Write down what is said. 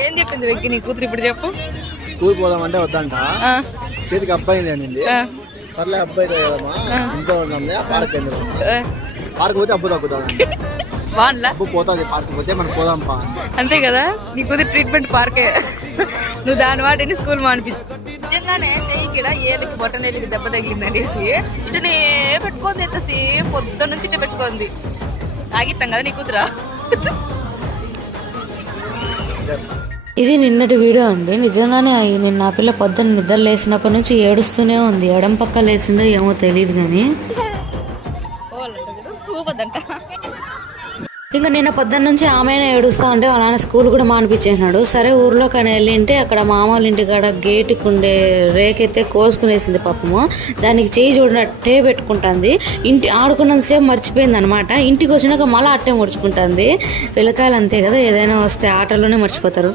ఏం చెప్పింది వెక్కి నీ కూతురు ఇప్పుడు చెప్పు. స్కూల్ పోదామంటే వద్దంట, చేతికి అబ్బాయి అనింది. సర్లే అబ్బాయి కదమ్మా ఇంట్లో ఉన్నాంలే పార్క్ ఎందుకు, పార్క్ పోతే అబ్బు తగ్గుతుంది, అబ్బు పోతుంది పార్క్ పోతే మనం పోదాంపా. అంతే కదా, నీ కూతురు ట్రీట్మెంట్ పార్కే. నువ్వు దాని వాటిని స్కూల్ మానిపించు. నిజంగానే చెయ్యికి ఏళ్ళకి బొట్టనేళ్ళకి దెబ్బ తగిలింది అనేసి ఇటునే పెట్టుకుంది, ఎంతసేపు పొద్దున్న నుంచి ఇట్లా పెట్టుకుంది. ఆగిస్తాం కదా నీ కూతురా. ఇది నిన్నటి వీడియో అండి. నిజంగానే నిన్న ఆ పిల్ల పొద్దున్న నిద్ర లేచినప్పటి నుంచి ఏడుస్తూనే ఉంది. ఎడం పక్క లేచిందో ఏమో తెలియదు కానీ ఇంకా నిన్న పొద్దున్న నుంచి ఆమెనే ఏడుస్తూ ఉంటే వాళ్ళ నాన్న స్కూల్ కూడా మానిపించేసినాడు. సరే ఊర్లో కానీ వెళ్ళింటే అక్కడ మామూలు ఇంటి కాడ గేటుకు ఉండే రేకైతే కోసుకునేసింది పాపము. దానికి చేయి చూడనట్టే పెట్టుకుంటుంది. ఇంటి ఆడుకున్నంతసేపు మర్చిపోయింది అనమాట. ఇంటికి వచ్చినాక మళ్ళీ అట్టే ముడుచుకుంటుంది. పిల్లకాయలు అంతే కదా, ఏదైనా వస్తే ఆటలోనే మర్చిపోతారు.